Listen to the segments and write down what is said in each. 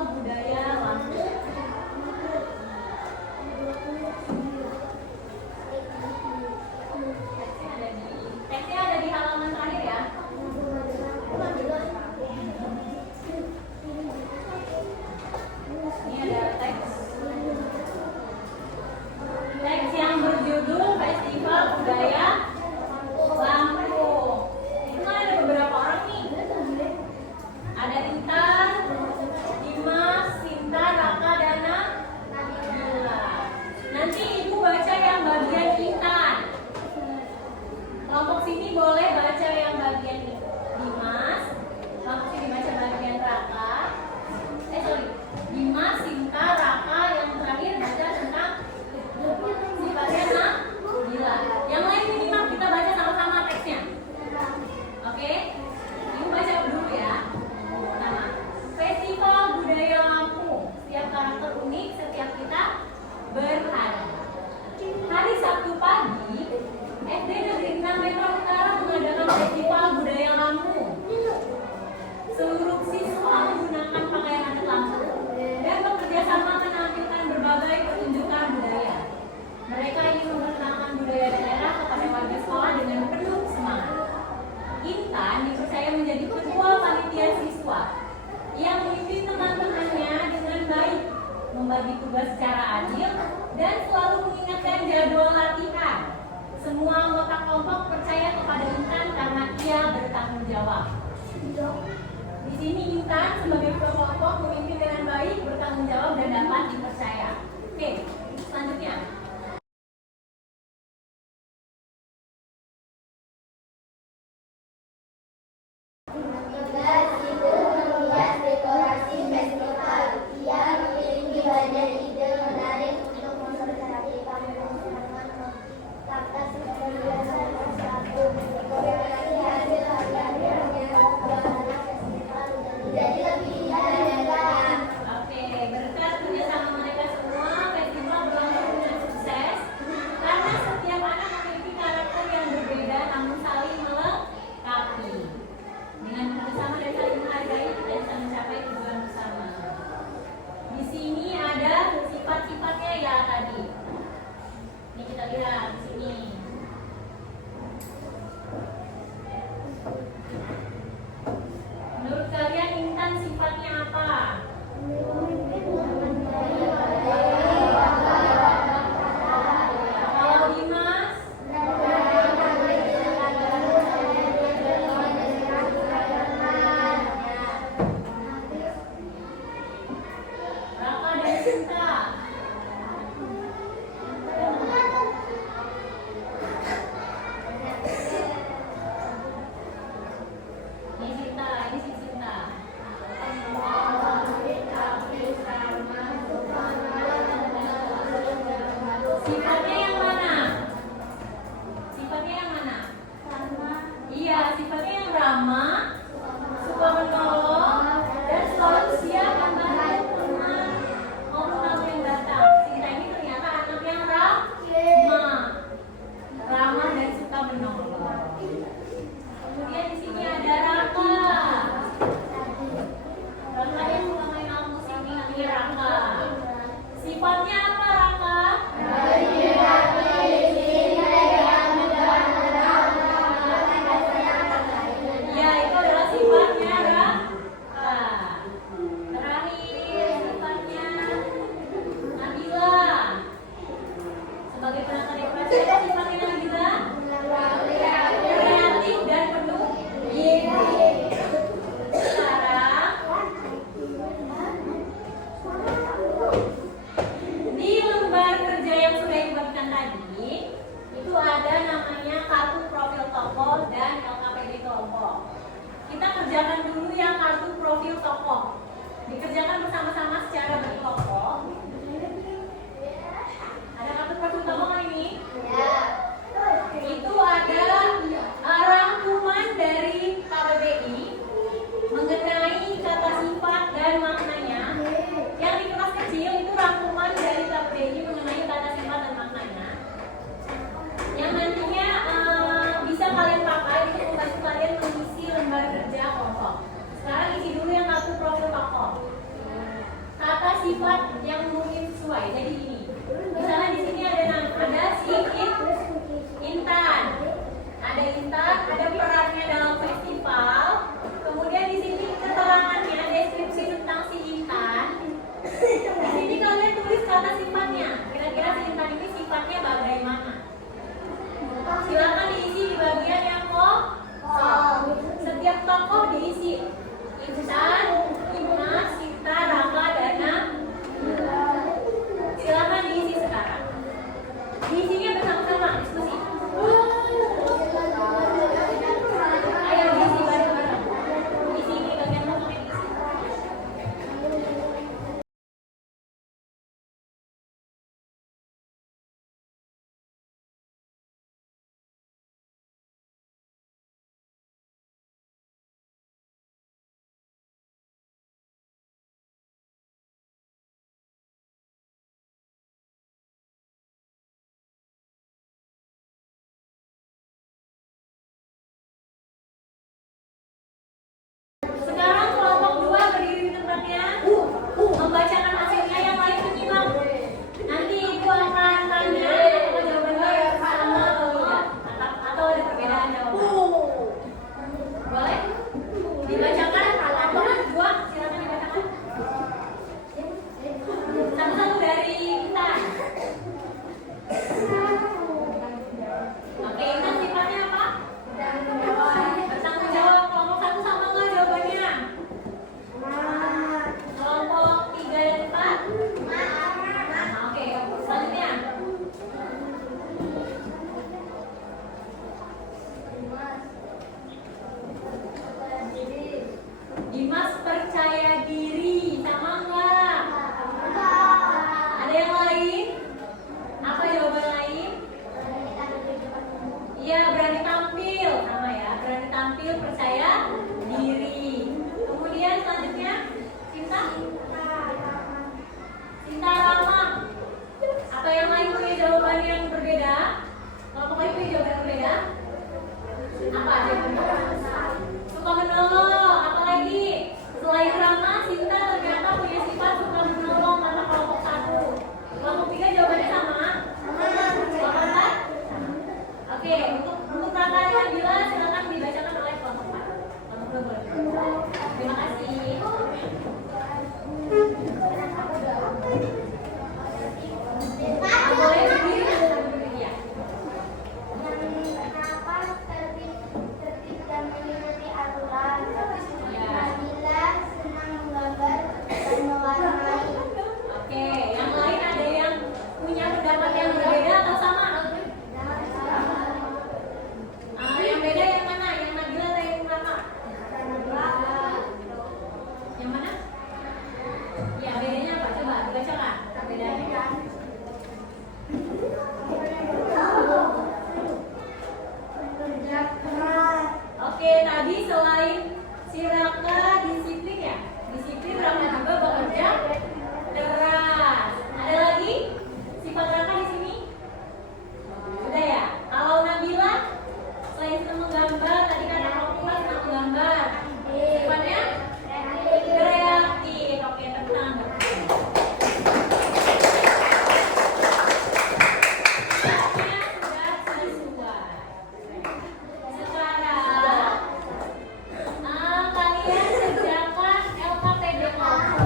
budaya Lampung. Teksnya ada di halaman terakhir ya. Ini ada teks yang berjudul Festival Budaya Lampung. Itu kan ada beberapa orang nih. Ada Intan, Dimas, Sinta, Raka, Dana, Nabila. Nanti ibu baca yang bagian Intan. Kelompok sini boleh baca yang bagian Dimas. Kelompok sini baca bagian Raka. Dimas, Sinta, Raka. Yang terakhir baca tentang sifatnya Nabila. Yang lain minimal kita baca sama-sama teksnya. Oke? Ibu baca dulu ya. Pertama, Festival Budaya Lampung. Setiap karakter unik, setiap kita berhari. Hari Sabtu pagi, SD Negeri 6 Metro Utara mengadakan Festival Budaya Lampung. Seluruh siswa menggunakan pakaian adat Lampung dan bekerja sama menampilkan berbagai pertunjukan budaya. Mereka ingin memperkenalkan budaya daerah kepada warga sekolah dengan penuh semangat. Intan dipercaya menjadi ketua panitia siswa. Ia memimpin teman-temannya dengan baik, membagi tugas secara adil, dan selalu mengingatkan jadwal latihan. Semua anggota kelompok percaya kepada Intan karena ia bertanggung jawab. Di sini Intan sebagai ketua kelompok memimpin dengan baik, bertanggung jawab, dan dapat dipercaya. Oke, selanjutnya. Tugas itu menghias dekorasi festival. Ia memiliki banyak ide menarik untuk memperhatikan teman-teman kata kebiasaan satu. Dekorasi hasil karya-karya warna festival jadi lebih indah. Oke, berkat kerjasama mereka semua, festival berlangsung dengan sukses karena setiap anak memiliki karakter yang berbeda namun saling melengkapi. Dengan kerjasama dan saling menghargai, kita bisa mencapai tujuan bersama. Di sini ada sifat-sifatnya ya tadi. Ini kita lihat di sini. Menurut kalian Intan sifatnya apa? Kalau Dimas? Raka dan Sinta? Ini Sinta, ini si Sinta. Sifatnya yang mana? Sifatnya yang mana? Iya, sifatnya yang ramah, suka menolong, dan selalu siap membantu teman maupun tamu yang datang. Sinta ini ternyata anak yang ramah dan suka menolong. Kemudian di sini ada Raka. Raka yang suka main alat musik ini Raka. Sifatnya apa Raka? Ya, itu adalah sifatnya Raka. Terakhir sifatnya Nabila. Sebagai penata dekorasi, apa sifatnya Nabila? Kreatif dan penuh ide. Sekarang di sifat yang mungkin sesuai. Jadi ini, misalnya di sini ada si Intan, ada perannya dalam festival. Kemudian di sini keterangannya, deskripsi tentang si Intan. Di sini kalian tulis kata sifatnya. Kira-kira si Intan ini sifatnya bagaimana? Silakan diisi di bagian yang kosong. Setiap tokoh diisi. Intan, Dimas, Sinta, Rama, Dana. Silakan diisi sekarang. Diisinya bersama-sama, diskusi. Ayo diisi bareng-bareng. Diisi ini bagian kosongnya diisi. Sekarang kelompok 2 berdiri di tempatnya, membacakan hasilnya. Yang lain menyimak. Nanti ibu akan tanya apakah jawabannya sama atau tidak, atau ada perbedaan jawaban. Boleh? Dibacakan kelompok 2, silakan dibacakan. Satu-satu dari Intan. Oke, Intan sifatnya apa? Bertanggung jawab. Kelompok 1 sama nggak jawabannya? Kelompok 3 dan 4? Oke, selanjutnya. Dimas percaya diri, sama nggak? Ada yang lain? Apa jawaban lain? Iya, berani tampil, sama ya. Berani tampil, percaya diri. Kemudian selanjutnya, Sinta. Sinta, Rama. Atau yang lain punya jawaban yang berbeda? Kalau pokoknya punya jawaban yang berbeda, apa jawabannya? Suka menolong. Apalagi selain Rama, Sinta ternyata punya sifat suka menolong kata kelompok 1. Kelompok 3 jawabannya sama? Kelompok 4? Oke, untuk kata yang bila silakan dibacakan oleh kelompok 4. Kelompok 2 boleh. Terima kasih. Boleh berdiri dan berdiri ya. Kenapa tertib dan mengikuti aturan? Nabila senang menggambar dan mewarnai. Oke, yang lain ada yang punya pendapat yang berbeda atau sama? Yang beda yang mana? Yang Nabila atau yang Rama? Yang mana? Ya, bedanya apa? Coba dibacakan. Bedanya. Kerja keras. Oke, tadi selain si Raka disiplin ya? Disiplin, Raka juga bekerja keras. Ada lagi? Sifat Raka di sini? Sudah ya? Kalau Nabila selain senang menggambar, tadi kan kelompok senang menggambar. Sifatnya kreatif. Oke, tenang. Sifatnya sudah sesuai. Sekarang kalian kerjakan LKPD kelompok.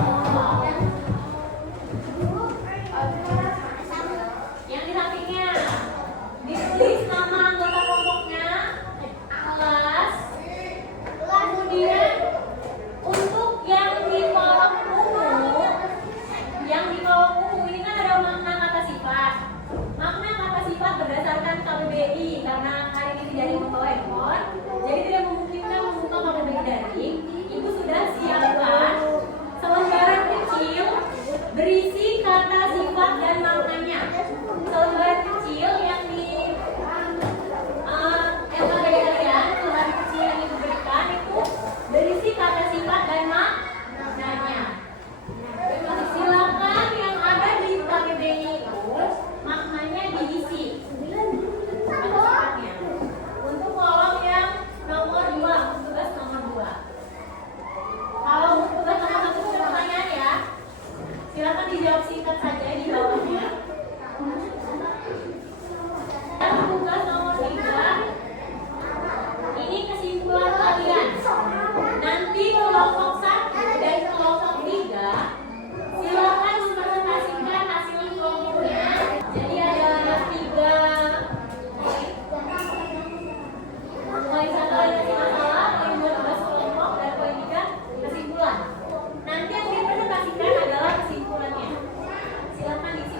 dijawab singkat saja di bawahnya. Tugas nomor 3. Ini kesimpulan kalian. Nanti kelompok 1 dan kelompok 3 silakan mempresentasikan hasil kelompoknya. Jadi ada 3 poin 1 orientasi masalah, poin 2 tugas kelompok, dan poin 3 kesimpulan. Nanti yang dipresentasikan adalah kesimpulannya. Silakan diisi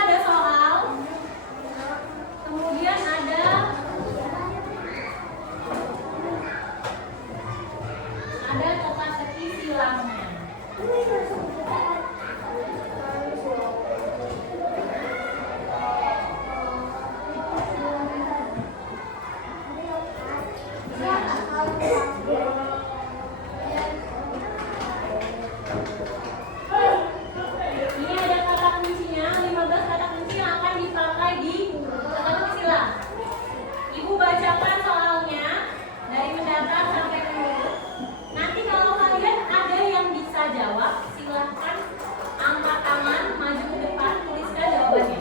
ada soal, kemudian ada teka-teki silangan. Ini ada kata kuncinya, 15 kata kunci yang akan dipakai di teka-teki silang. Ibu bacakan soalnya dari mendatar sampai menurut. Nanti kalau kalian ada yang bisa jawab, silahkan angkat tangan, maju ke depan, tuliskan jawabannya.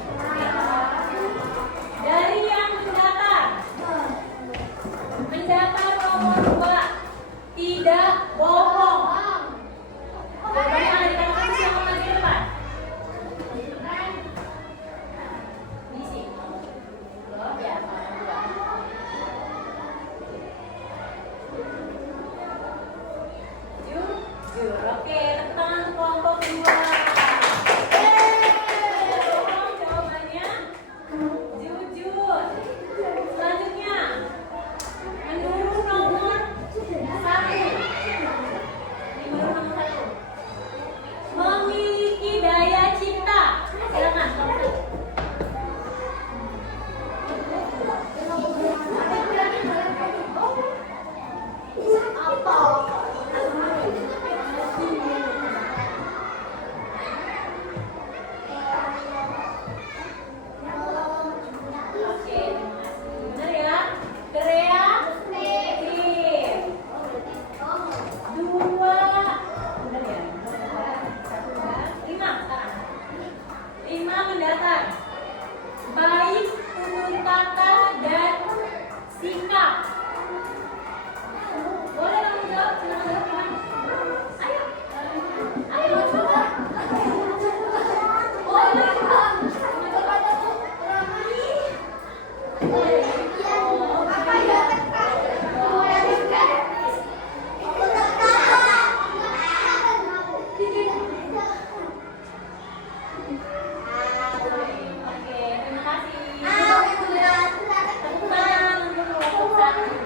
Dari yang mendatar nomor 2, tidak bohong. Jawabannya ada di kata kunci yang maju ke depan. Isi. Loh, ya, jujur. Oke, tepuk tangan untuk kelompok 2. Jawabannya jujur. Selanjutnya, menurut nomor 1. Ini menurut nomor 1. Memiliki daya cipta. Silakan, nomor 1. Oke, terima kasih. Benar ya? Kreatif. 2. Benar ya? 1, 5 sekarang. 5 mendatar. Baik tutur kata dan sikap. Boleh kamu jawab? Silakan jawab gimana? Ayo. Ayo coba. Oh, ini coba jawab. Oke, terima kasih. Tepuk tangan untuk kelompok 1.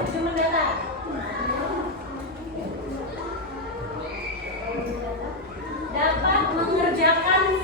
7 mendata. Dapat mengerjakan